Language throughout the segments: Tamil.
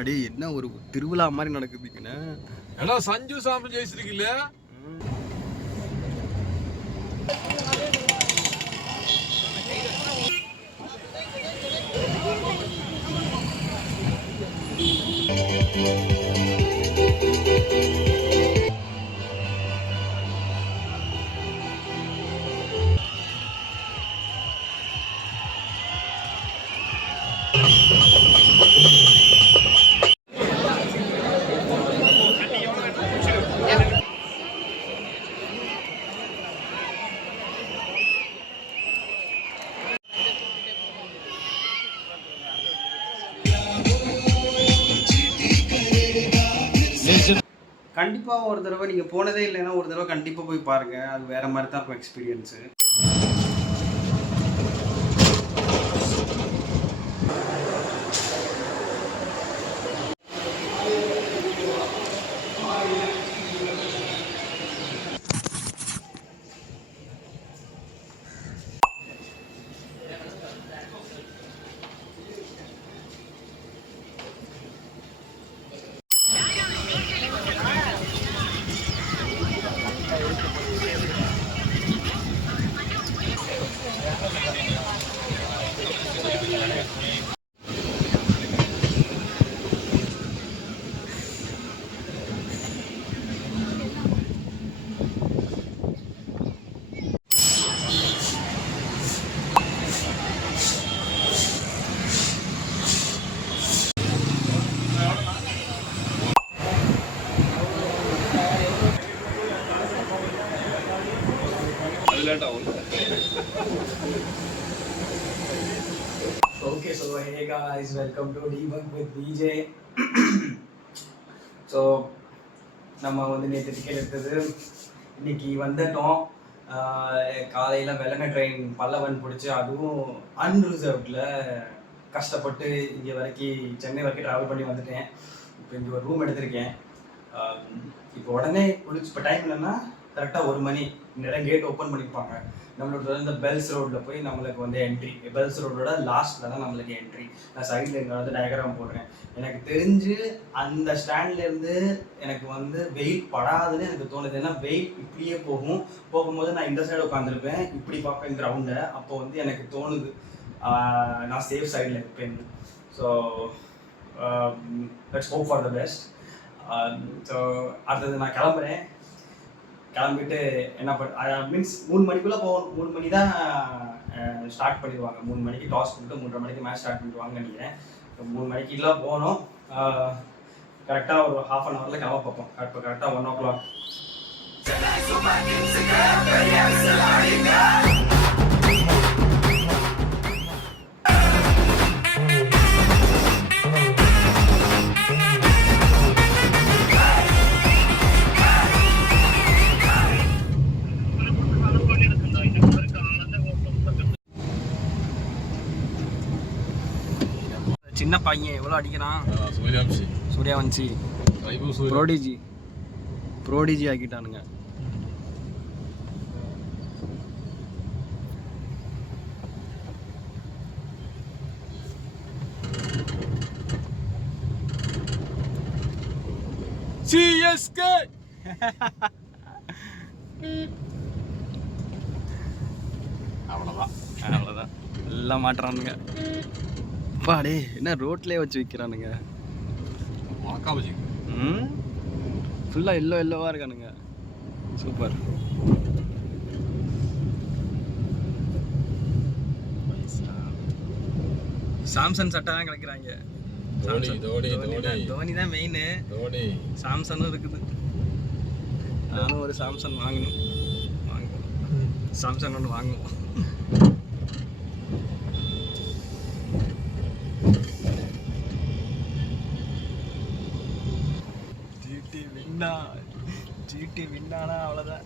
அடி என்ன ஒரு திருவிழா மாதிரி நடக்குதுக்குன்னு எல்லாம் சஞ்சு சாமி ஜெயிச்சிருக்கீல்ல. கண்டிப்பாக ஒரு தடவை நீங்கள் போனதே இல்லைன்னா ஒரு தடவை கண்டிப்பாக போய் பாருங்கள். அது வேறு மாதிரி தான் இருக்கும் experience. Okay, so hey guys, welcome to Debunk with DJ. So நம்ம வந்து நேற்று டிக்கெட் எடுத்தது, இன்னைக்கு வந்துட்டோம். காலையில் வெள்ளன ட்ரெயின் பல்லவன் பிடிச்சி, அதுவும் அன்ரிசர்வ்டில் கஷ்டப்பட்டு இங்கே வரைக்கும் சென்னை வரைக்கும் ட்ராவல் பண்ணி வந்துட்டேன். இப்போ இங்கே ஒரு ரூம் எடுத்திருக்கேன். இப்போ உடனே குளிச்சு, இப்போ டைம் இல்லைன்னா கரெக்டாக 1 மணி நிறைய கேட் ஓப்பன் பண்ணியிருப்பாங்க. நம்மளோட இந்த பெல்ஸ் ரோட்டில் போய் நம்மளுக்கு வந்து என்ட்ரி, பெல்ஸ் ரோடோட லாஸ்ட்டில் தான் நம்மளுக்கு என்ட்ரி. நான் சைடில் இங்கே வந்து டயக்ராம் போடுறேன். எனக்கு தெரிஞ்சு அந்த ஸ்டாண்ட்லேருந்து எனக்கு வந்து வெயில் படாதுன்னு எனக்கு தோணுது. ஏன்னா வெயில் இப்படியே போகும்போது நான் இந்த சைடு உட்காந்துருப்பேன், இப்படி பார்ப்பேன் கிரவுண்டை. அப்போ வந்து எனக்கு தோணுது நான் சேஃப் சைடில் இருப்பேன். So let's hope for the best. So அடுத்தது நான் கிளம்புறேன். கிளம்பிட்டு என்ன மீன்ஸ் 3 மணிக்குள்ளே போகணும். 3 மணி தான் ஸ்டார்ட் பண்ணிடுவாங்க. 3 மணிக்கு டாஸ் பண்ணிட்டு 3:30 மணிக்கு மேட்ச் ஸ்டார்ட் பண்ணிடுவாங்கன்னு நினைக்கிறேன். 3 மணிக்கெலாம் போகணும். கரெக்டாக ஒரு ½ அன் ஹவரில் கிளம்ப பார்ப்போம். இப்போ கரெக்டாக 1 o'clock. சின்ன பையன் எவ்வளோ அடிக்கிறான். சூர்யாவன்சி ப்ரோடிஜி ஆக்கிட்டானுங்க. சிஎஸ்கே அவ்வளோதான் எல்லாம் மாட்டுறானுங்க. பாடே என்ன ரோட்லேயே வச்சு விற்கிறானுங்க. ஃபுல்லாக எல்லோவாக இருக்கானுங்க. சூப்பர். சாம்சங் சட்டை தான் கிடைக்கிறாங்க. தோனி தான் மெயின். சாம்சங்கும் இருக்குது. நானும் ஒரு சாம்சங் வாங்கணும். சாம்சங் ஒன்று வாங்குவோம். ஜிடி வின்னானா அவ்வளோதான்.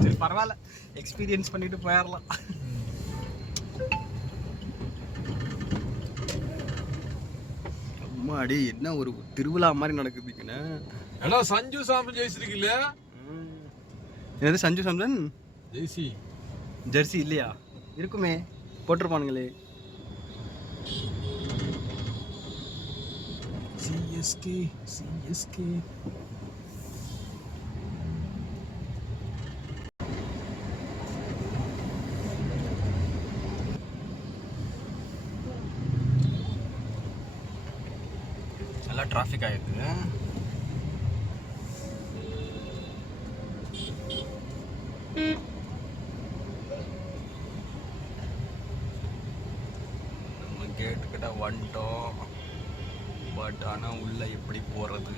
சரி பரவாயில்ல, எக்ஸ்பீரியன்ஸ் பண்ணிட்டு போயிடலாம். அம்மா அடி என்ன ஒரு திருவிழா மாதிரி நடக்குதுக்குன்னு எல்லாம் சஞ்சு சாமி ஜெயிச்சிருக்கீல்ல. எது சஞ்சு சாம்சன் ஜெய்சி ஜெர்சி இல்லையா? இருக்குமே, போட்டிருப்பானுங்களே. CSK CSK. நல்லா டிராஃபிக் ஆகிருக்கு. நம்ம கேட்டுக்கிட்ட வந்துட்டோம். பட் ஆனால் உள்ள எப்படி போகிறது?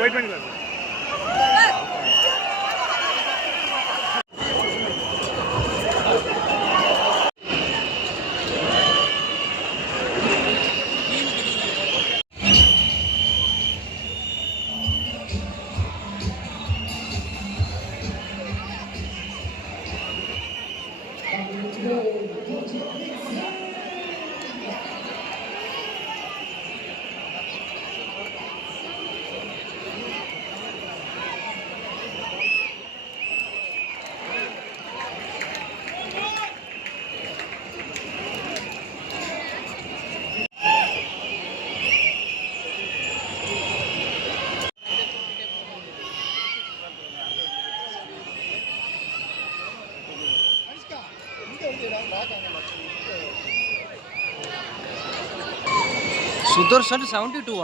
வெயிட் பண்ணிக்கலாம் सुदर्शन 72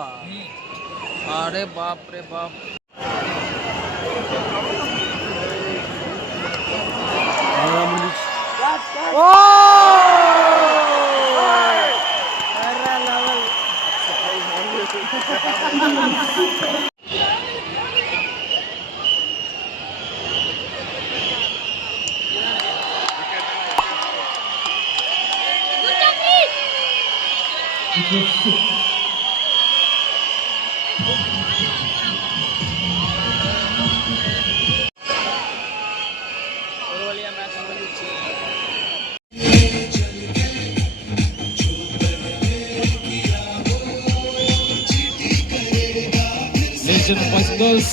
अरे बाप रे बाप Goals.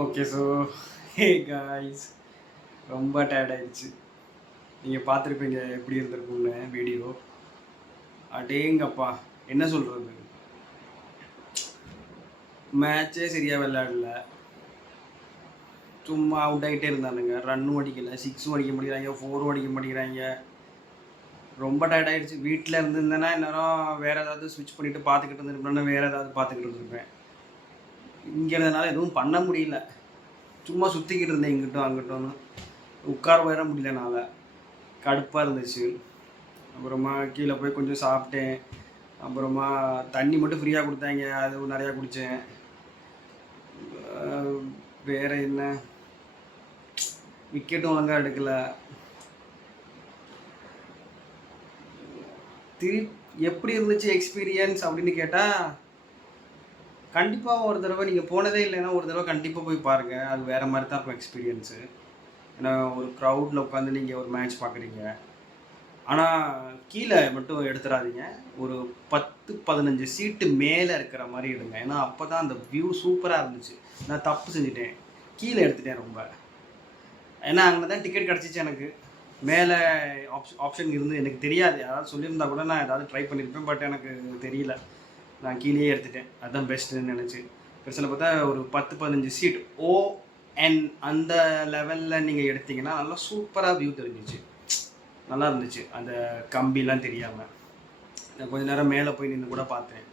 Okay so hey guys ரொம்ப டயர்ட் ஆயிடுச்சு. நீங்கள் பார்த்துருப்பீங்க எப்படி இருந்திருக்குன்னு வீடியோ. அடேங்கப்பா என்ன சொல்கிறது, மேட்சே சரியாக விளையாடல, சும்மா அவுட் ஆகிட்டே இருந்தானுங்க. ரன்னும் அடிக்கலை, சிக்ஸும் அடிக்க மாட்டேங்கிறாங்க, ஃபோரும் அடிக்க மாட்டேங்கிறாங்க. ரொம்ப டயர்ட் ஆகிடுச்சு. வீட்டில் இருந்திருந்தேன்னா இந்நேரம் வேறு ஏதாவது ஸ்விட்ச் பண்ணிவிட்டு பார்த்துக்கிட்டு இருந்துருப்பேன்னா வேறு ஏதாவது பார்த்துக்கிட்டு இருந்திருப்பேன். இங்கே இருந்ததுனால எதுவும் பண்ண முடியல, சும்மா சுற்றிக்கிட்டு இருந்தேன் இங்கிட்டும் அங்கிட்டோன்னு. உட்கார வர முடியலனால கடுப்பாக இருந்துச்சு. அப்புறமா கீழே போய் கொஞ்சம் சாப்பிட்டேன். அப்புறமா தண்ணி மட்டும் ஃப்ரீயாக கொடுத்தாங்க, அது நிறையா குடித்தேன். வேறு என்ன, விக்கெட்டும் ஒழுங்காக எடுக்கலை. எப்படி இருந்துச்சு எக்ஸ்பீரியன்ஸ் அப்படின்னு கேட்டால், கண்டிப்பாக ஒரு தடவை நீங்கள் போனதே இல்லைன்னா ஒரு தடவை கண்டிப்பாக போய் பாருங்கள். அது வேறு மாதிரி தான் இருக்கும் எக்ஸ்பீரியன்ஸு. ஏன்னா ஒரு க்ரௌடில் உட்காந்து நீங்கள் ஒரு மேட்ச் பார்க்குறீங்க. ஆனால் கீழே மட்டும் எடுத்துடாதீங்க, ஒரு 10-15 சீட்டு மேலே இருக்கிற மாதிரி எடுங்க. ஏன்னா அப்போ தான் அந்த வியூ சூப்பராக இருந்துச்சு. நான் தப்பு செஞ்சுட்டேன், கீழே எடுத்துட்டேன் ரொம்ப. ஏன்னா அங்கே தான் டிக்கெட் கிடச்சிச்சு எனக்கு. மேலே ஆப்ஷன் இருந்து எனக்கு தெரியாது, யாராவது சொல்லியிருந்தா கூட நான் ஏதாவது ட்ரை பண்ணியிருப்பேன். பட் எனக்கு தெரியல, நான் கீழே எடுத்துட்டேன். அதுதான் பெஸ்ட்டுன்னு நினச்சி கடைசியில் பார்த்தா ஒரு 10-15 சீட் ஓஎன் அந்த லெவலில் நீங்கள் எடுத்திங்கன்னா நல்லா சூப்பராக வியூ தெரிஞ்சிச்சு, நல்லா இருந்துச்சு. அந்த கம்பிலாம் தெரியாமல் நான் கொஞ்ச நேரம் மேலே போய் நின்று கூட பார்த்தேன்.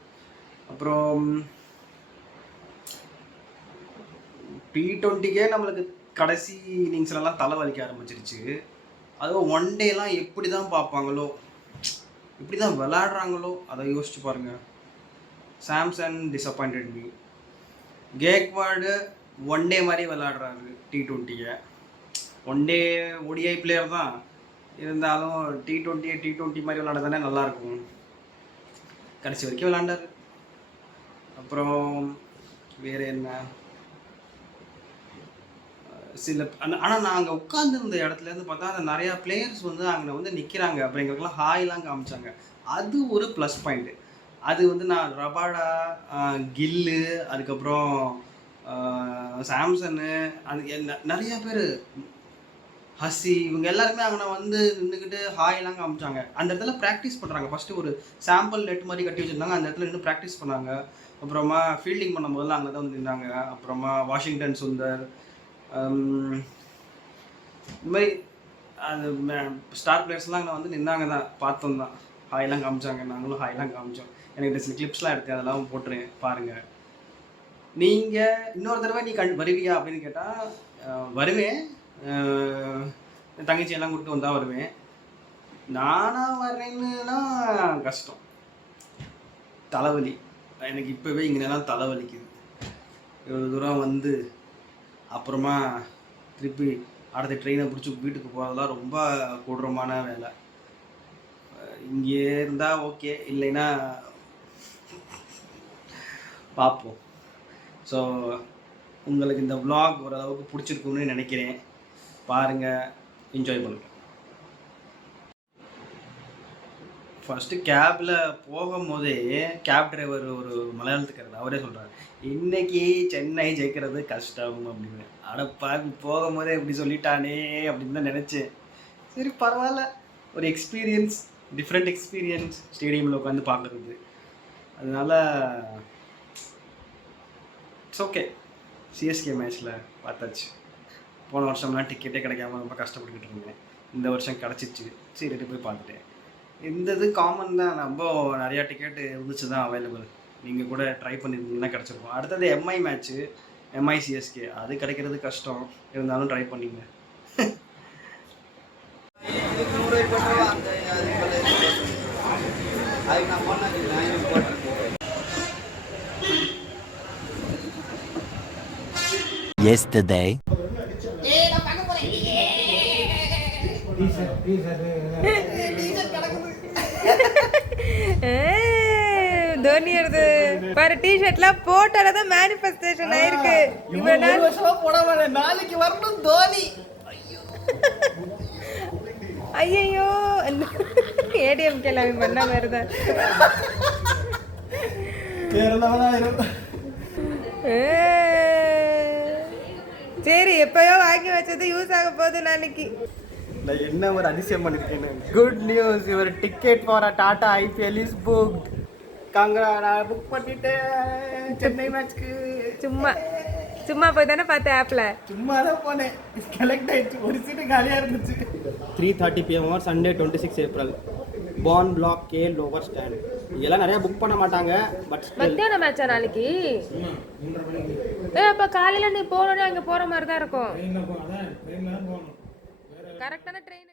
அப்புறம் T20க்கே நம்மளுக்கு கடைசி இன்னிங்ஸ்லலாம் தலை வலிக்க ஆரம்பிச்சிருச்சு. அதுவும் ஒன் டேலாம் எப்படி தான் பார்ப்பாங்களோ, எப்படி தான் விளாடுறாங்களோ அதை யோசிச்சு பாருங்கள். Samson disappointed me. Gaikwad one day மாதிரி விளாடுறாரு T20யை. ஒன் டே ODI பிளேயர் தான் இருந்தாலும் T20 மாதிரி விளாட தானே நல்லாயிருக்கும். கடைசி வரைக்கும் விளாண்டார். அப்புறம் வேறு என்ன, சில ஆனால் நான் அங்கே உட்காந்துருந்த இடத்துலேருந்து பார்த்தா அந்த நிறையா பிளேயர்ஸ் வந்து அங்கே வந்து நிற்கிறாங்க. அப்புறம் எங்களுக்குலாம் ஹாய்லாம் காமிச்சாங்க. அது ஒரு ப்ளஸ் பாயிண்ட்டு. அது வந்து நான் ரபாடா, கில்லு, அதுக்கப்புறம் சாம்சன்னு, அது நிறையா பேர் ஹசி இவங்க எல்லாருமே அங்கே வந்து நின்றுக்கிட்டு ஹாயெல்லாம் காமிச்சாங்க. அந்த இடத்துல ப்ராக்டிஸ் பண்ணுறாங்க. ஃபஸ்ட்டு ஒரு சாம்பிள் நெட் மாதிரி கட்டி வச்சுருந்தாங்க. அந்த இடத்துல நின்று ப்ராக்டிஸ் பண்ணாங்க. அப்புறமா ஃபீல்டிங் பண்ணும்போதெல்லாம் அங்கே தான் வந்து நின்னாங்க. அப்புறமா வாஷிங்டன் சுந்தர் இந்த மாதிரி அது ஸ்டார் பிளேயர்ஸ்லாம் அங்கே வந்து நின்னாங்க தான், பார்த்தோம் தான். ஹாயெல்லாம் காமிச்சாங்க, நாங்களும் ஹாயெல்லாம் காமிச்சோம். எனக்கு சில கிளிப்ஸ்லாம் எடுத்தேன், அதெல்லாம் போட்டுருங்க பாருங்கள். நீங்கள் இன்னொரு தடவை நீ வருவியா அப்படின்னு கேட்டால் வருவேன். என் தங்கச்சியெல்லாம் கூப்பிட்டு வந்தால் வருவேன். நானாக வரேன்னுனா கஷ்டம், தலைவலி. எனக்கு இப்போவே இங்கெல்லாம் தலைவலிக்குது. இவ்வளோ தூரம் வந்து அப்புறமா திருப்பி அடுத்த ட்ரெயினை பிடிச்சி வீட்டுக்கு போகிறதெல்லாம் ரொம்ப கொடூரமான வேலை. இங்கே இருந்தால் ஓகே, இல்லைன்னா பார்ப்போம். ஸோ உங்களுக்கு இந்த vlog ஓரளவுக்கு பிடிச்சிருக்குன்னு நினைக்கிறேன். பாருங்கள், என்ஜாய் பண்ணுங்கள். ஃபஸ்ட்டு கேபில் போகும்போதே கேப் டிரைவர் ஒரு மலையாளத்துக்காரர், அவரே சொல்கிறார், இன்றைக்கி சென்னை ஜெயிக்கிறது கஷ்டம் அப்படின்னு. அடப்பாவி, போகும்போதே இப்படி சொல்லிட்டானே அப்படின்னு தான் நினச்சேன். சரி பரவாயில்ல, ஒரு எக்ஸ்பீரியன்ஸ், டிஃப்ரெண்ட் எக்ஸ்பீரியன்ஸ் ஸ்டேடியமில் உட்காந்து பார்க்குறது. அதனால இட்ஸ் ஓகே. சிஎஸ்கே மேட்ச்சில் பார்த்தாச்சு. போன வருஷம்லாம் டிக்கெட்டே கிடைக்காம ரொம்ப கஷ்டப்பட்டுக்கிட்டு இருந்தேன். இந்த வருஷம் கிடச்சிச்சு, சரிட்டு போய் பார்த்துட்டேன். இந்த இது காமன் தான், ரொம்ப நிறையா டிக்கெட்டு இருந்துச்சு தான் அவைலபிள். நீங்கள் கூட ட்ரை பண்ணியிருந்தீங்கன்னா கிடச்சிருக்கும். அடுத்தது எம்ஐ மேட்ச்சு, எம்ஐ சிஎஸ்கே, அது கிடைக்கிறது கஷ்டம், இருந்தாலும் ட்ரை பண்ணிங்க. Yesterday. தோனி வருது பாரு, டிஷர்ட்லாம் போட்டாலதான் மேனிஃபெஸ்டேஷன் ஆயிருக்கு. நாளைக்கு வரணும் தோனி. ஐயோ, ஏடிஎம் எல்லாமே பண்ண மாதிரிதான். சரி, எப்பயோ வாங்கி வச்சது யூஸ் ஆக போகுது நாளைக்கு. நான் என்ன ஒரு அதிசயம் பண்ணிருக்கேன். Good news, your ticket for Tata IPL is booked. Kangra, நான் புக் பண்ணிட்டேன் சென்னை மேட்ச்க்கு. சும்மா போய் தானே பார்த்தேன் ஆப்ல. சும்மா தான் போனேன், கலெக்ட் ஆயிடுச்சு. ஒரு சீட்டு காலியாக இருந்துச்சு. 3:30 PM சண்டே 26 April. பான் பிளாக் கே லோவர் ஸ்டாண்ட். இதெல்லாம் நிறைய புக் பண்ண மாட்டாங்க. பட் மத்தியான மேட்சா நாளைக்கு? அப்ப காலையில நீ போனோடனே அங்க போற மாதிரி தான் இருக்கும். கரெக்டான ட்ரெயின்.